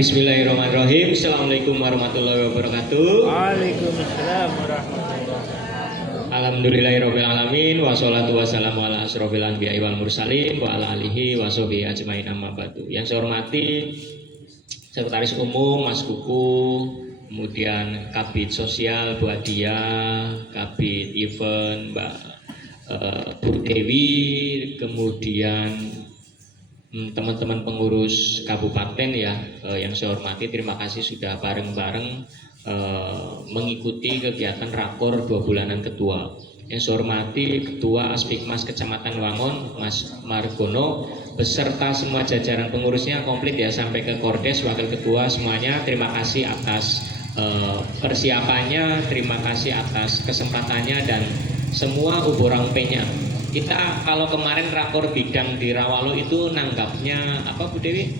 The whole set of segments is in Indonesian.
bismillahirrahmanirrahim. Assalamualaikum warahmatullahi wabarakatuh. Waalaikumsalam warahmatullahi wabarakatuh. Alhamdulillahirabbil alamin wassalatu wassalamu ala asrofil anbiya'i wal mursalin wa ala alihi washabihi ajmain amma ba'du. Yang saya hormati Sekretaris Umum Mas Kuku, kemudian Kabid Sosial Bu Adia, Kabid Event Mbak Bu Dewi, kemudian teman-teman pengurus kabupaten ya, yang saya hormati, terima kasih sudah bareng-bareng mengikuti kegiatan rakor 2 bulanan ketua. Yang saya hormati Ketua Aspikmas Kecamatan Wangon Mas Margono beserta semua jajaran pengurusnya komplit ya, sampai ke Kordes, Wakil Ketua semuanya, terima kasih atas persiapannya, terima kasih atas kesempatannya dan semua uborangpenya. Kita kalau kemarin rakor bidang di Rawalo itu nanggapnya apa Bu Dewi?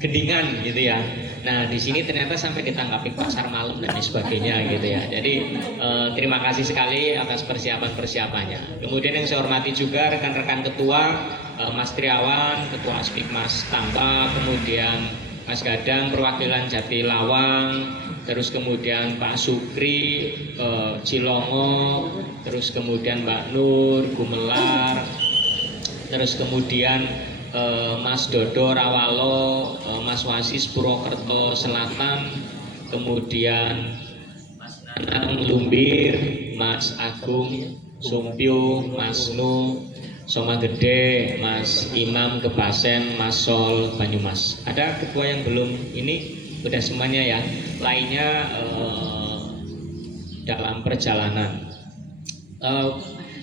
Gendingan gitu ya. Nah di sini ternyata sampai ditanggapi pasar malam dan sebagainya gitu ya. Jadi terima kasih sekali atas persiapannya. Kemudian yang saya hormati juga rekan-rekan ketua, Mas Triawan, Ketua Aspikmas Tampak, kemudian Mas Gadang perwakilan Jati Lawang, terus kemudian Pak Sukri Cilongo, terus kemudian Mbak Nur Gumelar, terus kemudian Mas Dodo Rawalo, Mas Wasis Purwokerto Selatan, kemudian Mas Nanang Lumbir, Mas Agung Sumpyo, Mas Nu Soma Gede, Mas Imam Kebasen, Mas Sol Banyumas. Ada ketua yang belum ini? Udah semuanya ya. Lainnya dalam perjalanan.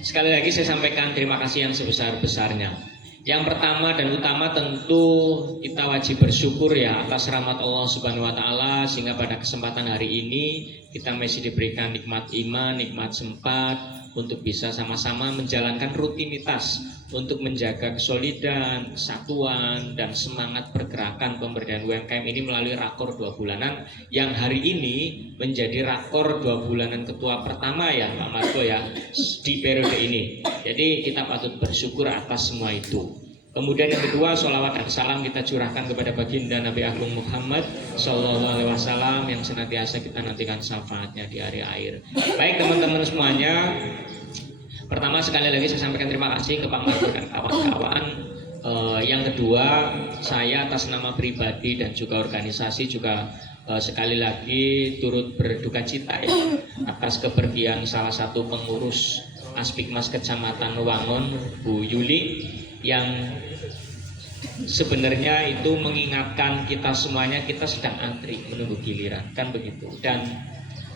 Sekali lagi saya sampaikan terima kasih yang sebesar-besarnya. Yang pertama dan utama tentu kita wajib bersyukur ya atas rahmat Allah Subhanahu wa taala, sehingga pada kesempatan hari ini kita masih diberikan nikmat iman, nikmat sempat untuk bisa sama-sama menjalankan rutinitas untuk menjaga kesolidan, kesatuan, dan semangat pergerakan pemberdayaan UMKM ini melalui rakor 2 bulanan yang hari ini menjadi rakor 2 bulanan ketua pertama ya Pak Marco ya di periode ini. Jadi kita patut bersyukur atas semua itu. Kemudian yang kedua, sholawat dan salam kita curahkan kepada baginda Nabi Agung Muhammad Sallallahu Alaihi Wasallam yang senantiasa kita nantikan syafaatnya di hari akhir. Baik teman-teman semuanya, pertama sekali lagi saya sampaikan terima kasih ke Pak Marco dan kawan-kawan. Yang kedua, saya atas nama pribadi dan juga organisasi juga sekali lagi turut berduka cita ya atas kepergian salah satu pengurus Aspikmas Kecamatan Wangon, Bu Yuli, yang sebenarnya itu mengingatkan kita semuanya, kita sedang antri menunggu giliran, kan begitu. Dan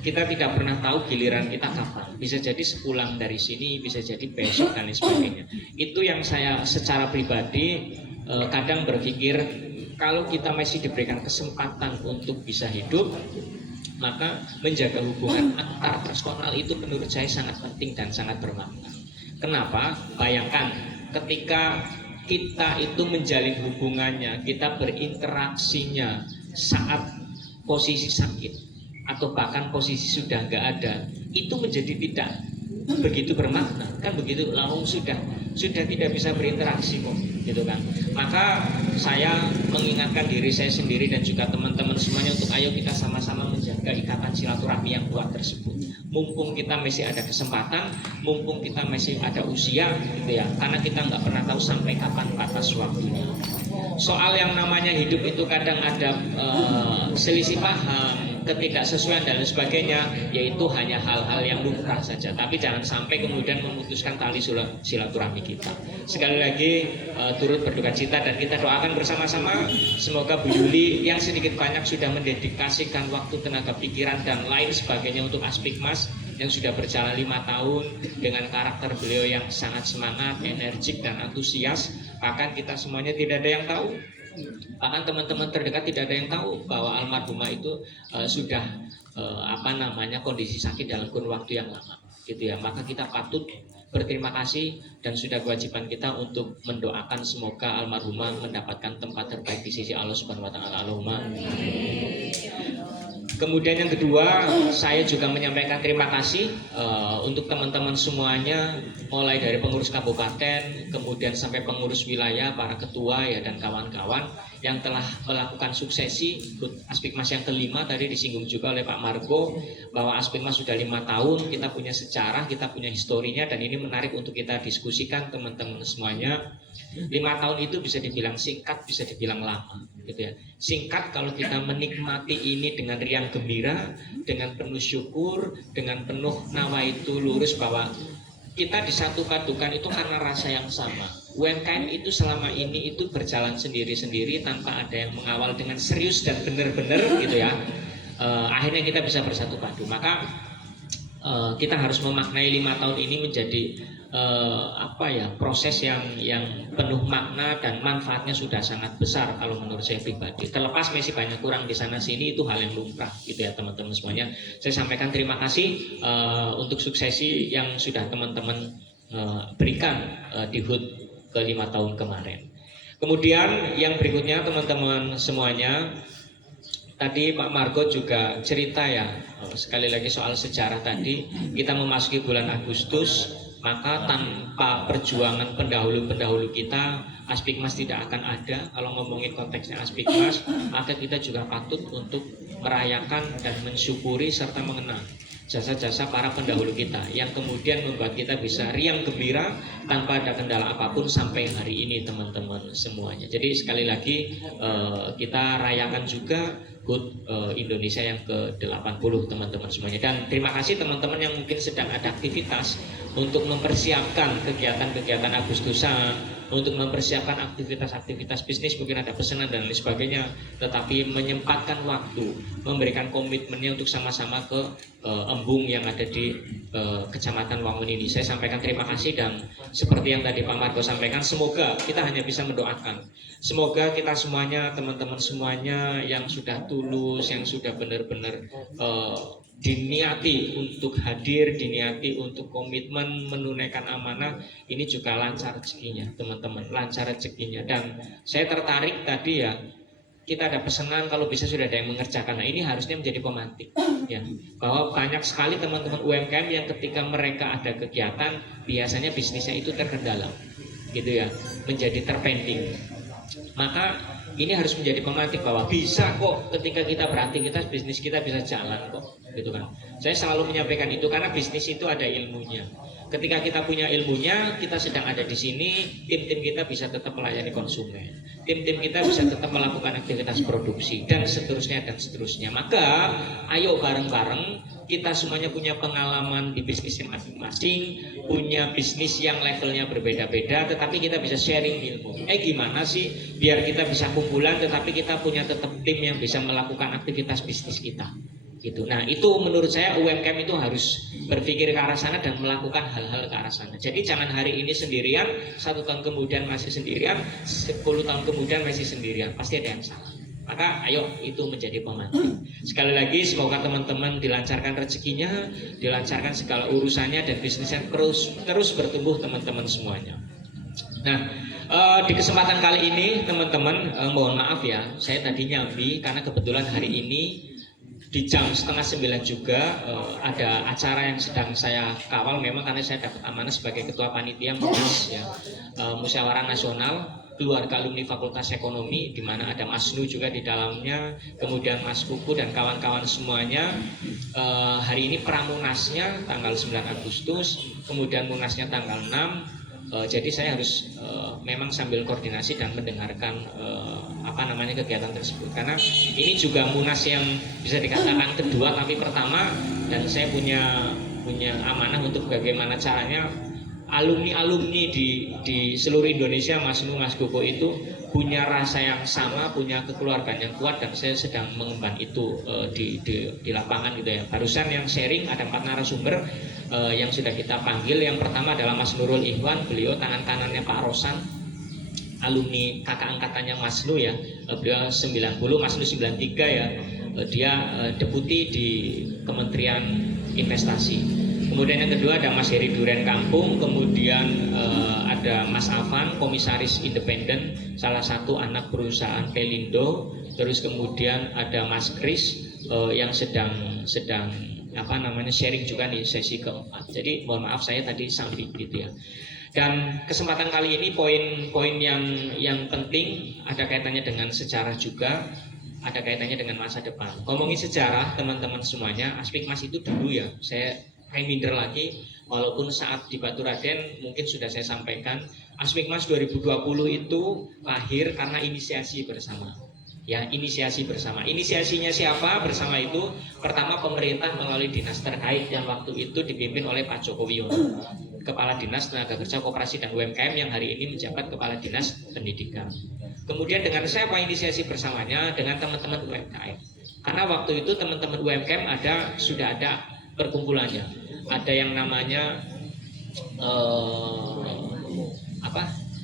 kita tidak pernah tahu giliran kita kapan. Bisa jadi sepulang dari sini, bisa jadi besok dan lain sebagainya. Itu yang saya secara pribadi kadang berpikir, kalau kita masih diberikan kesempatan untuk bisa hidup, maka menjaga hubungan antar personal itu menurut saya sangat penting dan sangat bermakna. Kenapa? Bayangkan ketika kita itu menjalin hubungannya, kita berinteraksinya saat posisi sakit atau bahkan posisi sudah nggak ada, itu menjadi tidak begitu bermakna, kan begitu. Lalu sudah tidak bisa berinteraksi kok, gitu kan. Maka saya mengingatkan diri saya sendiri dan juga teman-teman semuanya untuk ayo kita sama-sama menjaga ikatan silaturahmi yang kuat tersebut. Mumpung kita masih ada kesempatan, mumpung kita masih ada usia, gitu ya. Karena kita nggak pernah tahu sampai kapan batas waktunya. Soal yang namanya hidup itu kadang ada selisih paham, ketidaksesuaian dan lain sebagainya, yaitu hanya hal-hal yang lumrah saja. Tapi jangan sampai kemudian memutuskan tali silaturahmi kita. Sekali lagi turut berduka cita dan kita doakan bersama-sama semoga Bu Yuli yang sedikit banyak sudah mendedikasikan waktu, tenaga pikiran dan lain sebagainya untuk Aspikmas yang sudah berjalan 5 tahun dengan karakter beliau yang sangat semangat, energik dan antusias. Bahkan kita semuanya tidak ada yang tahu, bahkan teman-teman terdekat tidak ada yang tahu bahwa almarhumah itu sudah kondisi sakit dalam kurun waktu yang lama, gitu ya. Maka kita patut berterima kasih dan sudah kewajiban kita untuk mendoakan semoga almarhumah mendapatkan tempat terbaik di sisi Allah Subhanahu wa taala. Allahumma. Kemudian yang kedua, saya juga menyampaikan terima kasih untuk teman-teman semuanya, mulai dari pengurus kabupaten, kemudian sampai pengurus wilayah, para ketua ya dan kawan-kawan yang telah melakukan suksesi Aspikmas yang kelima. Tadi disinggung juga oleh Pak Margo bahwa Aspikmas sudah 5 tahun, kita punya sejarah, kita punya historinya, dan ini menarik untuk kita diskusikan teman-teman semuanya. 5 tahun itu bisa dibilang singkat, bisa dibilang lama, gitu ya. Singkat kalau kita menikmati ini dengan riang gembira, dengan penuh syukur, dengan penuh nawaitu lurus bahwa kita disatu padukan itu karena rasa yang sama. UMKM itu selama ini itu berjalan sendiri-sendiri tanpa ada yang mengawal dengan serius dan benar-benar, gitu ya. Akhirnya kita bisa bersatu padu. Maka kita harus memaknai 5 tahun ini menjadi proses yang penuh makna dan manfaatnya sudah sangat besar kalau menurut saya pribadi. Terlepas masih banyak kurang di sana sini, itu hal yang lumrah, gitu ya teman-teman semuanya. Saya sampaikan terima kasih untuk suksesi yang sudah teman-teman berikan di HUT ke 5 tahun kemarin. Kemudian yang berikutnya teman-teman semuanya, tadi Pak Margo juga cerita ya, sekali lagi soal sejarah tadi. Kita memasuki bulan Agustus, maka tanpa perjuangan pendahulu-pendahulu kita, Aspikmas tidak akan ada. Kalau ngomongin konteksnya Aspikmas, maka kita juga patut untuk merayakan dan mensyukuri serta mengenang jasa-jasa para pendahulu kita yang kemudian membuat kita bisa riang gembira tanpa ada kendala apapun sampai hari ini teman-teman semuanya. Jadi sekali lagi kita rayakan juga HUT Indonesia yang ke-80 teman-teman semuanya. Dan terima kasih teman-teman yang mungkin sedang ada aktivitas untuk mempersiapkan kegiatan-kegiatan Agustusan, untuk mempersiapkan aktivitas-aktivitas bisnis, mungkin ada pesanan dan lain sebagainya, tetapi menyempatkan waktu, memberikan komitmennya untuk sama-sama ke embung yang ada di Kecamatan Wangun ini. Saya sampaikan terima kasih, dan seperti yang tadi Pak Margo sampaikan, semoga kita hanya bisa mendoakan. Semoga kita semuanya, teman-teman semuanya yang sudah tulus, yang sudah benar-benar diniati untuk hadir, diniati untuk komitmen menunaikan amanah, ini juga lancar rezekinya teman-teman, lancar rezekinya. Dan saya tertarik tadi ya, kita ada pesanan kalau bisa sudah ada yang mengerjakan. Nah ini harusnya menjadi pemantik ya, bahwa banyak sekali teman-teman UMKM yang ketika mereka ada kegiatan, biasanya bisnisnya itu terkendala gitu ya, menjadi terpending. Maka ini harus menjadi pemantik bahwa bisa kok ketika kita beraktivitas, bisnis kita bisa jalan kok, gitu kan. Saya selalu menyampaikan itu karena bisnis itu ada ilmunya. Ketika kita punya ilmunya, kita sedang ada di sini, tim-tim kita bisa tetap melayani konsumen, tim-tim kita bisa tetap melakukan aktivitas produksi dan seterusnya dan seterusnya. Maka ayo bareng-bareng, kita semuanya punya pengalaman di bisnisnya masing-masing, punya bisnis yang levelnya berbeda-beda, tetapi kita bisa sharing ilmu. Gimana sih biar kita bisa kumpulan, tetapi kita punya tetap tim yang bisa melakukan aktivitas bisnis kita, gitu. Nah itu menurut saya UMKM itu harus berpikir ke arah sana dan melakukan hal-hal ke arah sana. Jadi jangan hari ini sendirian, 1 tahun kemudian masih sendirian, 10 tahun kemudian masih sendirian, pasti ada yang salah. Maka ayo itu menjadi pemantik. Sekali lagi semoga teman-teman dilancarkan rezekinya, dilancarkan segala urusannya, dan bisnisnya terus bertumbuh teman-teman semuanya. Nah di kesempatan kali ini teman-teman, mohon maaf ya, saya tadi nyambi karena kebetulan hari ini di jam 8:30 juga ada acara yang sedang saya kawal, memang karena saya dapat amanah sebagai ketua panitia MUNAS ya, Musyawarah Nasional Keluarga Alumni Fakultas Ekonomi, di mana ada Mas Nu juga di dalamnya, kemudian Mas Kuku dan kawan-kawan semuanya. Hari ini pramunasnya tanggal 9 Agustus, kemudian munasnya tanggal 6. Jadi saya harus memang sambil koordinasi dan mendengarkan kegiatan tersebut, karena ini juga munas yang bisa dikatakan kedua tapi pertama, dan saya punya amanah untuk bagaimana caranya alumni di seluruh Indonesia, Mas Nu, Mas Koko itu punya rasa yang sama, punya kekeluargaan yang kuat, dan saya sedang mengemban itu di lapangan gitu ya. Barusan yang sharing ada 4 narasumber yang sudah kita panggil. Yang pertama adalah Mas Nurul Ikhwan, beliau tangan kanannya Pak Rosan, alumni kakak angkatannya Mas Nu ya. Beliau 90, Mas Nu 93 ya. Dia deputi di Kementerian Investasi. Kemudian yang kedua ada Mas Heri Duren Kampung, kemudian ada Mas Afan, komisaris independen, salah satu anak perusahaan Pelindo. Terus kemudian ada Mas Kris, yang sedang sharing juga di sesi keempat. Jadi mohon maaf saya tadi samping gitu ya. Dan kesempatan kali ini poin-poin yang penting ada kaitannya dengan sejarah juga, ada kaitannya dengan masa depan. Ngomongin sejarah teman-teman semuanya, Aspikmas itu dulu ya, saya minder lagi, walaupun saat di Baturaden mungkin sudah saya sampaikan, Aspikmas 2020 itu lahir karena inisiasi bersama. Ya, inisiasi bersama. Inisiasinya siapa? Bersama itu pertama pemerintah melalui dinas terkait yang waktu itu dipimpin oleh Pak Joko Wiono, Kepala Dinas Tenaga Kerja Koperasi dan UMKM yang hari ini menjabat Kepala Dinas Pendidikan. Kemudian dengan siapa inisiasi bersamanya? Dengan teman-teman UMKM. Karena waktu itu teman-teman UMKM sudah ada perkumpulannya. Ada yang namanya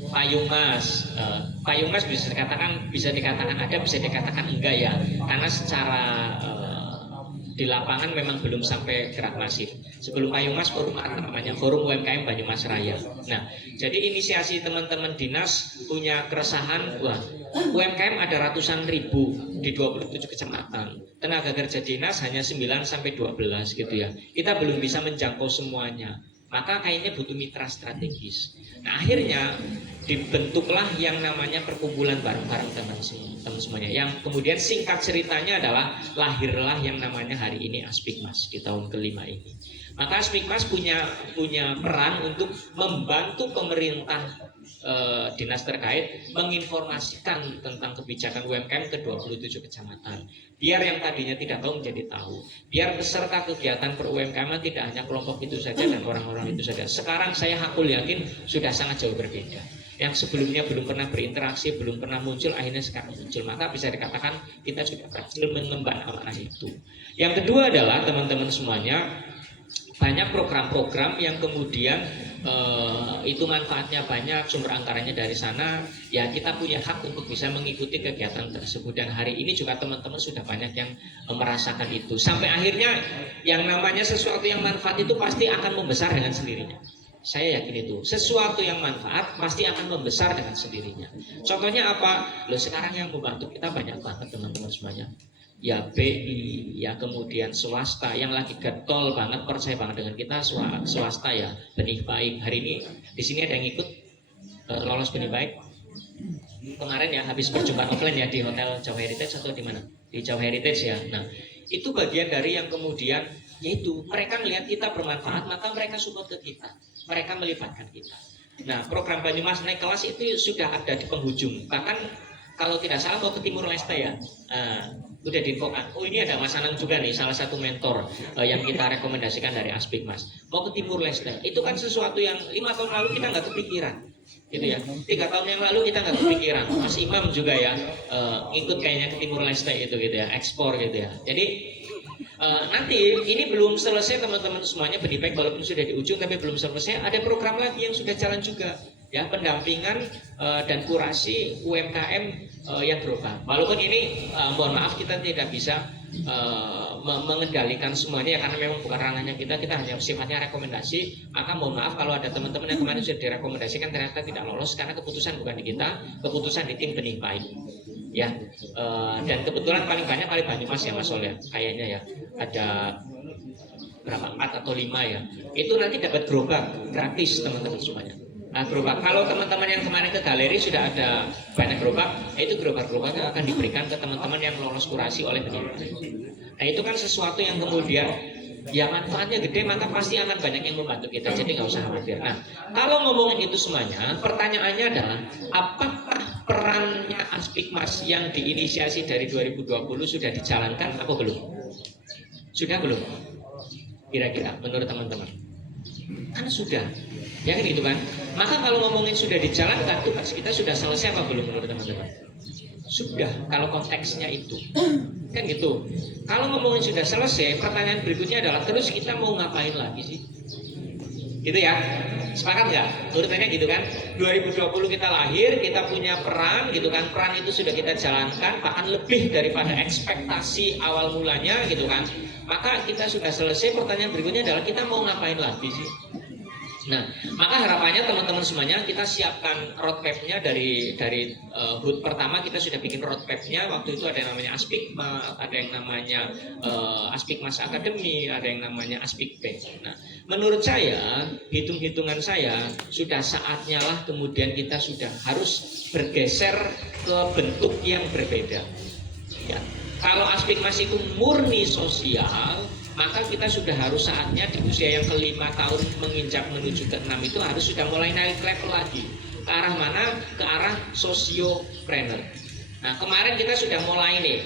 Payungmas. Payungmas bisa dikatakan ada, bisa dikatakan enggak ya, karena secara di lapangan memang belum sampai gerak masif. Sebelum Payungmas forum namanya Forum UMKM Banyumas Raya. Nah, jadi inisiasi teman-teman dinas punya keresahan, wah, UMKM ada ratusan ribu di 27 kecamatan. Tenaga kerja dinas hanya 9 sampai 12 gitu ya. Kita belum bisa menjangkau semuanya. Maka kayaknya butuh mitra strategis. Nah, akhirnya dibentuklah yang namanya perkumpulan bareng-bareng teman semuanya. Yang kemudian singkat ceritanya adalah lahirlah yang namanya hari ini Aspikmas di tahun kelima ini. Maka Aspikmas punya peran untuk membantu pemerintah dinas terkait menginformasikan tentang kebijakan UMKM ke 27 kecamatan. Biar yang tadinya tidak tahu menjadi tahu. Biar peserta kegiatan per UMKM tidak hanya kelompok itu saja dan orang-orang itu saja. Sekarang saya hakul yakin sudah sangat jauh berbeda. Yang sebelumnya belum pernah berinteraksi, belum pernah muncul, akhirnya sekarang muncul. Maka bisa dikatakan kita sudah berhasil mengemban amanah itu. Yang kedua adalah teman-teman semuanya, banyak program-program yang kemudian itu manfaatnya banyak, sumber anggarannya dari sana. Ya, kita punya hak untuk bisa mengikuti kegiatan tersebut. Dan hari ini juga teman-teman sudah banyak yang merasakan itu. Sampai akhirnya yang namanya sesuatu yang manfaat itu pasti akan membesar dengan sendirinya. Saya yakin itu. Sesuatu yang manfaat pasti akan membesar dengan sendirinya. Contohnya apa? Loh, sekarang yang membantu kita banyak banget teman-teman semuanya. Ya BI, ya kemudian swasta yang lagi getol banget, percaya banget dengan kita, swasta ya, benih baik. Hari ini di sini ada yang ikut lolos benih baik. Kemarin ya habis perjumpaan offline ya di Hotel Jawa Heritage atau di mana? Di Jawa Heritage ya. Nah, itu bagian dari yang kemudian yaitu mereka melihat kita bermanfaat, maka mereka support ke kita. Mereka melibatkan kita. Nah, program Banyumas Naik Kelas itu sudah ada di penghujung. Bahkan kalau tidak salah mau ke Timur Leste ya. Udah diinfokan. Oh, ini ada Mas Anang juga nih, salah satu mentor yang kita rekomendasikan dari Aspikmas. Mau ke Timur Leste. Itu kan sesuatu yang 5 tahun lalu kita nggak kepikiran. Gitu ya. 3 tahun yang lalu kita nggak kepikiran. Mas Imam juga ya ikut kayaknya ke Timur Leste gitu ya, ekspor gitu ya. Jadi nanti ini belum selesai teman-teman semuanya, benih baik walaupun sudah di ujung tapi belum selesai. Ada program lagi yang sudah jalan juga ya, pendampingan dan kurasi UMKM yang global. Walaupun ini mohon maaf kita tidak bisa mengendalikan semuanya ya, karena memang bukan ranahnya kita hanya sifatnya rekomendasi. Maka mohon maaf kalau ada teman-teman yang kemarin sudah direkomendasikan ternyata tidak lolos, karena keputusan bukan di kita, keputusan di tim benih baik. Ya, dan kebetulan paling banyak kali Banyumas ya Mas Sol ya, kayaknya ya ada berapa 4 atau 5 ya. Itu nanti dapat gerobak gratis teman-teman semuanya. Nah, gerobak kalau teman-teman yang kemarin ke galeri sudah ada banyak gerobak, itu gerobak-gerobak akan diberikan ke teman-teman yang lolos kurasi oleh penyidik. Nah, itu kan sesuatu yang kemudian ya manfaatnya gede, maka pasti akan banyak yang membantu kita, jadi nggak usah khawatir. Nah, kalau ngomongin itu semuanya, pertanyaannya adalah apakah perannya Aspikmas yang diinisiasi dari 2020 sudah dijalankan atau belum? Sudah belum? Kira-kira menurut teman-teman? Kan sudah, ya kan gitu kan? Maka kalau ngomongin sudah dijalankan, tugas kita sudah selesai apa belum menurut teman-teman? Sudah, kalau konteksnya itu kan gitu. Kalau ngomongin sudah selesai, pertanyaan berikutnya adalah terus kita mau ngapain lagi sih? Gitu ya, sepakat nggak? Urutannya gitu kan? 2020 kita lahir, kita punya peran gitu kan? Peran itu sudah kita jalankan, bahkan lebih daripada ekspektasi awal mulanya gitu kan? Maka kita sudah selesai, pertanyaan berikutnya adalah kita mau ngapain lagi sih? Nah, maka harapannya teman-teman semuanya kita siapkan roadmap-nya dari HUT pertama. Kita sudah bikin roadmap-nya. Waktu itu ada yang namanya Aspikma, ada yang namanya Aspikmas Academy, ada yang namanya Aspikbank. Nah, menurut saya, hitung-hitungan saya sudah saatnya lah kemudian kita sudah harus bergeser ke bentuk yang berbeda. Ya. Kalau Aspikmas itu murni sosial, maka kita sudah harus saatnya di usia yang ke-5 tahun menginjak menuju ke-6 itu harus sudah mulai naik level lagi. Ke arah mana? Ke arah sosiopreneur. Nah, kemarin kita sudah mulai nih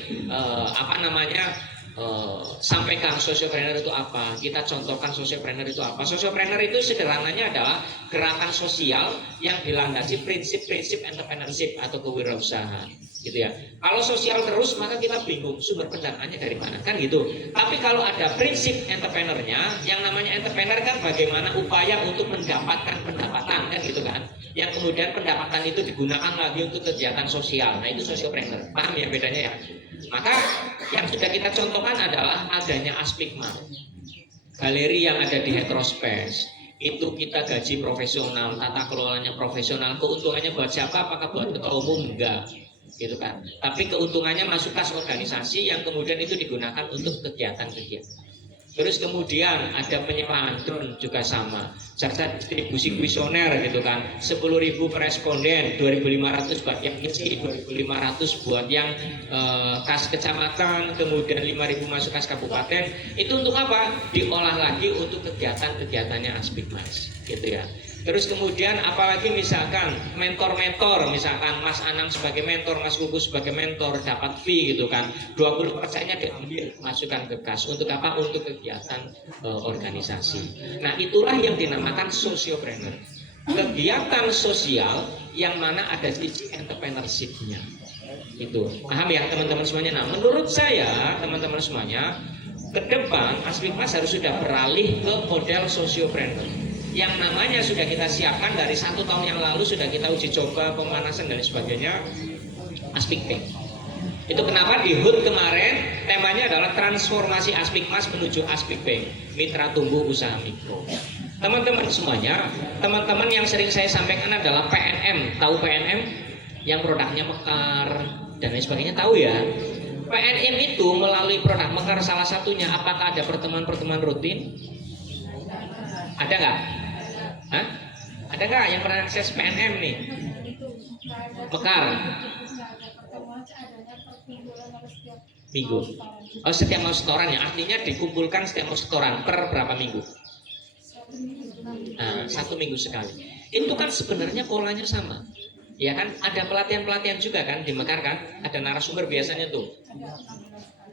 sampaikan sosiopreneur itu apa. Kita contohkan sosiopreneur itu apa. Sosiopreneur itu sederhananya adalah gerakan sosial yang dilandasi prinsip-prinsip entrepreneurship atau kewirausahaan. Gitu ya. Kalau sosial terus maka kita bingung sumber pendanaannya dari mana kan gitu. Tapi kalau ada prinsip entrepreneurnya, yang namanya entrepreneur kan bagaimana upaya untuk mendapatkan pendapatan kan gitu kan. Yang kemudian pendapatan itu digunakan lagi untuk kegiatan sosial. Nah itu sosiopreneur. Paham ya bedanya ya? Maka yang sudah kita contohkan adalah adanya Aspikma. Galeri yang ada di Heterospes. Itu kita gaji profesional, tata kelolanya profesional. Keuntungannya buat siapa? Apakah buat ketua umum? Enggak. Gitu kan. Tapi keuntungannya masuk kas organisasi yang kemudian itu digunakan untuk kegiatan-kegiatan. Terus kemudian ada penyewaan drone juga sama. Jasa distribusi kuesioner gitu kan. 10.000 per responden, 2.500 buat yang isi, 2.500 buat yang kas kecamatan, kemudian 5.000 masuk kas kabupaten. Itu untuk apa? Diolah lagi untuk kegiatan-kegiatannya Aspikmas, gitu ya. Terus kemudian apalagi misalkan mentor-mentor, misalkan Mas Anang sebagai mentor, Mas Kuku sebagai mentor dapat fee gitu kan, 20%-nya diambil masukkan ke kas. Untuk apa? Untuk kegiatan organisasi. Nah itulah yang dinamakan sosiopreneur. Kegiatan sosial yang mana ada sisi entrepreneurship-nya. Itu paham ya teman-teman semuanya. Nah menurut saya teman-teman semuanya, ke depan Aspikmas harus sudah beralih ke model sosiopreneur. Yang namanya sudah kita siapkan dari 1 tahun yang lalu, sudah kita uji coba pemanasan dan sebagainya, Aspikbank. Itu kenapa di HUT kemarin temanya adalah transformasi Aspikmas menuju Aspikbank, mitra tumbuh usaha mikro. Teman-teman semuanya, teman-teman yang sering saya sampaikan adalah PNM. Tahu PNM? Yang produknya mekar dan lain sebagainya, tahu ya? PNM itu melalui produk mekar salah satunya, apakah ada pertemuan-pertemuan rutin? Ada nggak? Hah? Ada nggak yang pernah akses PNM nih? Mekar? Minggu. Oh setiap mau setoran ya, artinya dikumpulkan setiap mau setoran per berapa minggu? Nah, 1 minggu sekali. Itu kan sebenarnya polanya sama. Ya kan, ada pelatihan-pelatihan juga kan di Mekar kan? Ada narasumber biasanya tuh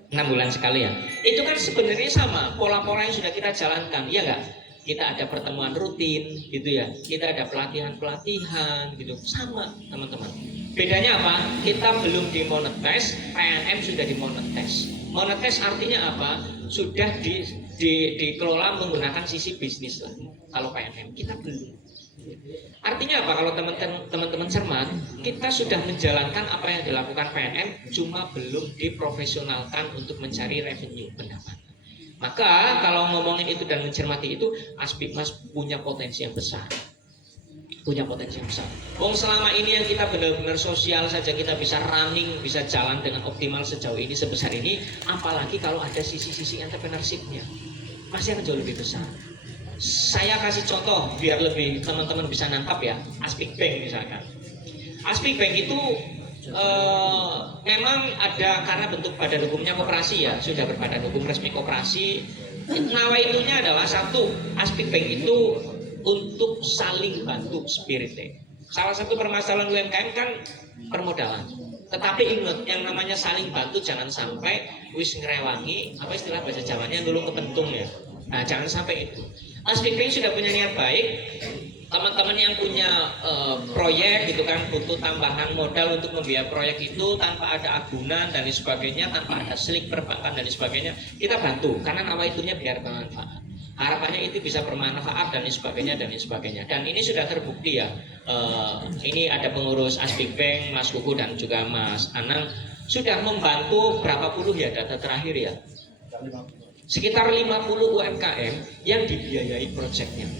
6 bulan sekali ya. Itu kan sebenarnya sama, pola-pola yang sudah kita jalankan, iya nggak? Kita ada pertemuan rutin gitu ya, kita ada pelatihan-pelatihan gitu, sama teman-teman. Bedanya apa? Kita belum dimonetize, PNM sudah dimonetize. Monetize artinya apa? Sudah dikelola menggunakan sisi bisnis lah. Kalau PNM kita belum. Artinya apa? Kalau teman-teman cermat, kita sudah menjalankan apa yang dilakukan PNM, cuma belum diprofesionalkan untuk mencari revenue pendapatan. Maka kalau ngomongin itu dan mencermati itu, Aspikmas punya potensi yang besar. Punya potensi yang besar. Selama ini yang kita benar-benar sosial saja kita bisa running, bisa jalan dengan optimal sejauh ini, sebesar ini, apalagi kalau ada sisi-sisi entrepreneurship-nya, masih akan jauh lebih besar. Saya kasih contoh biar lebih teman-teman bisa nangkap ya. Aspikbank misalkan. Aspikbank itu memang ada karena bentuk badan hukumnya koperasi ya, sudah berbadan hukum resmi koperasi. Nawaitunya adalah satu, Aspikbank itu untuk saling bantu spiritnya. Salah satu permasalahan UMKM kan permodalan. Tetapi ingat, yang namanya saling bantu jangan sampai wis ngerewangi, apa istilah bahasa Jawanya, dulu kepentung ya. Nah jangan sampai itu. Aspikbank sudah punya niat baik. Teman-teman yang punya proyek gitu kan, butuh tambahan modal untuk membiayai proyek itu tanpa ada agunan dan sebagainya, tanpa ada slik perbankan dan sebagainya, kita bantu karena nawaitunya biar bermanfaat. Harapannya itu bisa bermanfaat dan sebagainya dan sebagainya. Dan ini sudah terbukti ya. Ini ada pengurus Aspikbank, Mas Kuku dan juga Mas Anang sudah membantu berapa puluh ya data terakhir ya. Sekitar 50 UMKM yang dibiayai proyeknya.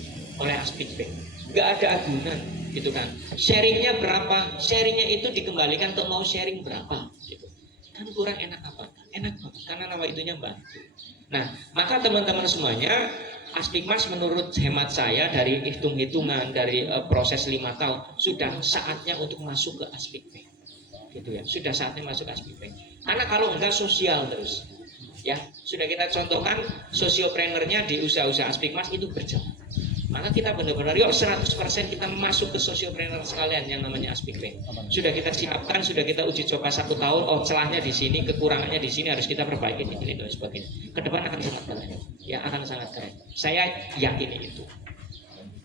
oleh Aspik Bank. Nggak ada agunan, gitu kan. Sharingnya berapa? Sharingnya itu dikembalikan untuk mau sharing berapa, gitu. Kan kurang enak apa? Enak banget, karena nama itunya bantu. Nah, maka teman-teman semuanya, Aspikmas menurut hemat saya dari hitung-hitungan dari proses 5 tahun sudah saatnya untuk masuk ke Aspik Bank, gitu ya. Sudah saatnya masuk ke Aspik Bank. Karena kalau enggak sosial terus, ya sudah kita contohkan sosioprenernya di usaha-usaha Aspikmas itu berjalan. Maka kita benar-benar yuk 100% kita masuk ke sosiopreneur sekalian yang namanya Aspik Bank. Sudah kita siapkan, sudah kita uji coba 1 tahun. Oh, celahnya di sini, kekurangannya di sini, harus kita perbaiki ini dan sebagainya. Ke depan akan sangat keren, ya akan sangat keren. Saya yakin itu.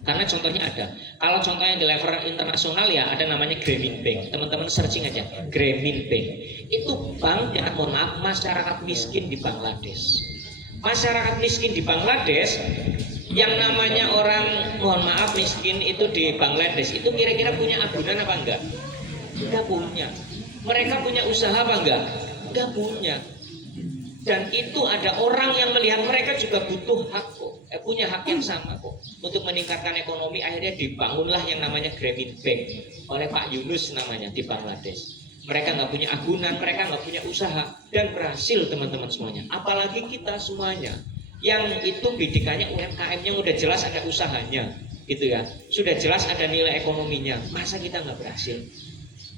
Karena contohnya ada. Kalau contohnya di level internasional ya ada namanya Grameen Bank. Teman-teman searching aja, Grameen Bank. Itu bank yang mohon maaf masyarakat miskin di Bangladesh. Masyarakat miskin di Bangladesh yang namanya orang mohon maaf miskin itu di Bangladesh itu kira-kira punya agunan apa enggak? Enggak punya. Mereka punya usaha apa enggak? Enggak punya. Dan itu ada orang yang melihat mereka juga butuh hak kok, punya hak yang sama kok untuk meningkatkan ekonomi. Akhirnya dibangunlah yang namanya Grameen Bank oleh Pak Yunus namanya di Bangladesh. Mereka nggak punya agunan, mereka nggak punya usaha dan berhasil teman-teman semuanya. Apalagi kita semuanya yang itu bidikannya UMKM yang udah jelas ada usahanya, gitu ya, sudah jelas ada nilai ekonominya. Masa kita nggak berhasil?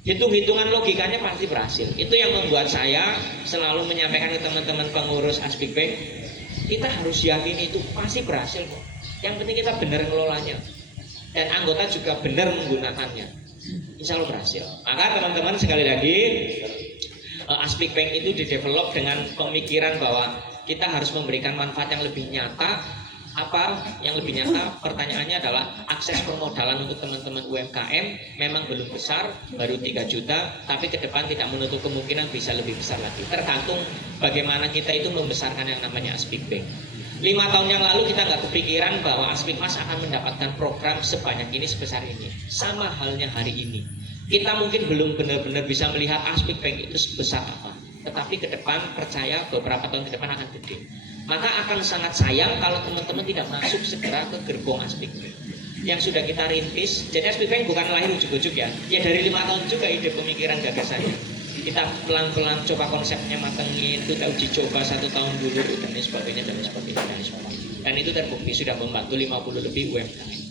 Hitung-hitungan logikanya pasti berhasil. Itu yang membuat saya selalu menyampaikan ke teman-teman pengurus Aspik Bank, kita harus yakin itu pasti berhasil kok. Yang penting kita benar ngelolanya dan anggota juga benar menggunakannya, insya Allah berhasil. Maka teman-teman sekali lagi, Aspik Bank itu didevelop dengan pemikiran bahwa kita harus memberikan manfaat yang lebih nyata. Apa yang lebih nyata? Pertanyaannya adalah akses permodalan untuk teman-teman UMKM memang belum besar, baru 3 juta, tapi ke depan tidak menutup kemungkinan bisa lebih besar lagi. Tergantung bagaimana kita itu membesarkan yang namanya Aspik Bank. 5 tahun yang lalu kita nggak kepikiran bahwa Aspikmas akan mendapatkan program sebanyak ini, sebesar ini. Sama halnya hari ini. Kita mungkin belum benar-benar bisa melihat Aspik Bank itu sebesar apa. Tetapi ke depan percaya beberapa tahun ke depan akan gede. Maka akan sangat sayang kalau teman-teman tidak masuk segera ke gerbong Aspik Bank yang sudah kita rintis. Jadi Aspik Bank bukan lahir ujuk-ujuk ya. Ya dari 5 tahun juga ide pemikiran gagasannya. Kita pelan-pelan coba konsepnya matengin, kita uji coba 1 tahun dulu dan sebagainya dan sebagainya dan sebagainya. Dan itu terbukti sudah membantu 50 lebih UMKM.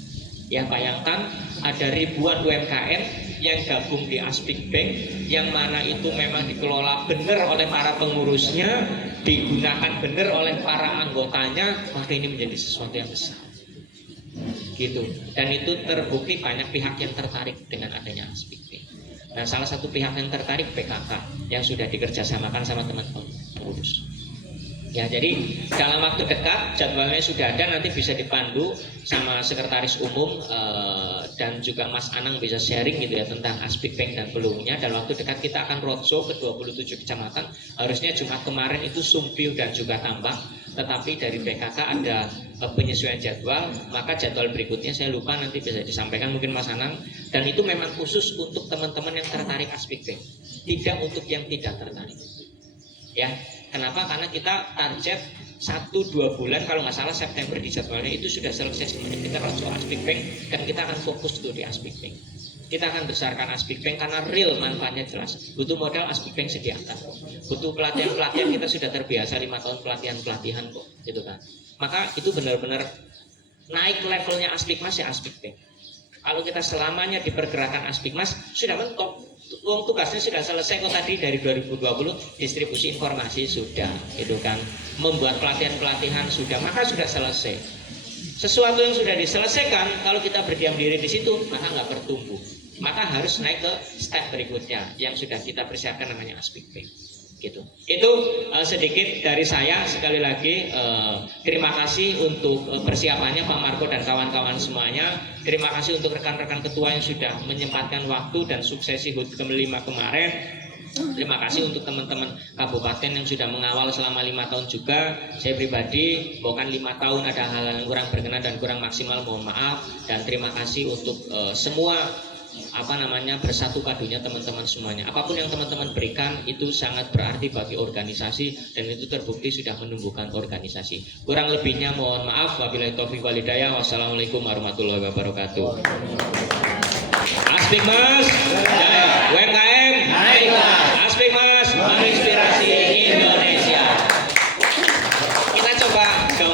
Ya bayangkan ada ribuan UMKM yang gabung di Aspik Bank yang mana itu memang dikelola benar oleh para pengurusnya, digunakan benar oleh para anggotanya, maka ini menjadi sesuatu yang besar. Gitu. Dan itu terbukti banyak pihak yang tertarik dengan adanya Aspik Bank. Nah, salah satu pihak yang tertarik PKK yang sudah dikerjasamakan sama teman-teman pengurus. Ya, jadi dalam waktu dekat jadwalnya sudah ada, nanti bisa dipandu sama sekretaris umum dan juga Mas Anang bisa sharing gitu ya tentang Aspik Bank dan peluangnya. Dalam waktu dekat kita akan roadshow ke 27 kecamatan. Harusnya Jumat kemarin itu Sumpiu dan juga Tambak, tetapi dari PKK ada penyesuaian jadwal, maka jadwal berikutnya saya lupa, nanti bisa disampaikan mungkin Mas Anang. Dan itu memang khusus untuk teman-teman yang tertarik Aspik Bank, tidak untuk yang tidak tertarik. Ya, kenapa? Karena kita target 1-2 bulan, kalau nggak salah September di jadwalnya itu sudah selesai semuanya. Kita roadshow Aspik Bank dan kita akan fokus tuh di Aspik Bank. Kita akan besarkan Aspik Bank karena real manfaatnya jelas. Butuh modal, Aspik Bank sediakan. Butuh pelatihan-pelatihan, kita sudah terbiasa 5 tahun pelatihan-pelatihan kok, gitu kan. Maka itu benar-benar naik levelnya Aspikmas ya Aspik Bank. Kalau kita selamanya di pergerakan Aspikmas sudah mentok. Tugasnya sudah selesai kok tadi dari 2020, distribusi informasi sudah, gitu kan. Membuat pelatihan-pelatihan sudah, maka sudah selesai. Sesuatu yang sudah diselesaikan, kalau kita berdiam diri di situ, maka nggak bertumbuh. Maka harus naik ke step berikutnya yang sudah kita persiapkan namanya Aspik Bank. Gitu. Itu sedikit dari saya. Sekali lagi terima kasih untuk persiapannya Pak Marco dan kawan-kawan semuanya. Terima kasih untuk rekan-rekan ketua yang sudah menyempatkan waktu dan suksesi HUT ke-5 kemarin. Terima kasih untuk teman-teman kabupaten yang sudah mengawal selama 5 tahun juga. Saya pribadi bahkan 5 tahun ada hal yang kurang berkenan dan kurang maksimal, mohon maaf. Dan terima kasih untuk semua bersatu padunya teman-teman semuanya. Apapun yang teman-teman berikan itu sangat berarti bagi organisasi dan itu terbukti sudah menumbuhkan organisasi. Kurang lebihnya mohon maaf. Wabillahi taufiq wal hidayah. Wassalamualaikum warahmatullahi wabarakatuh. Aspik Mas, UMKM, Aspik Mas,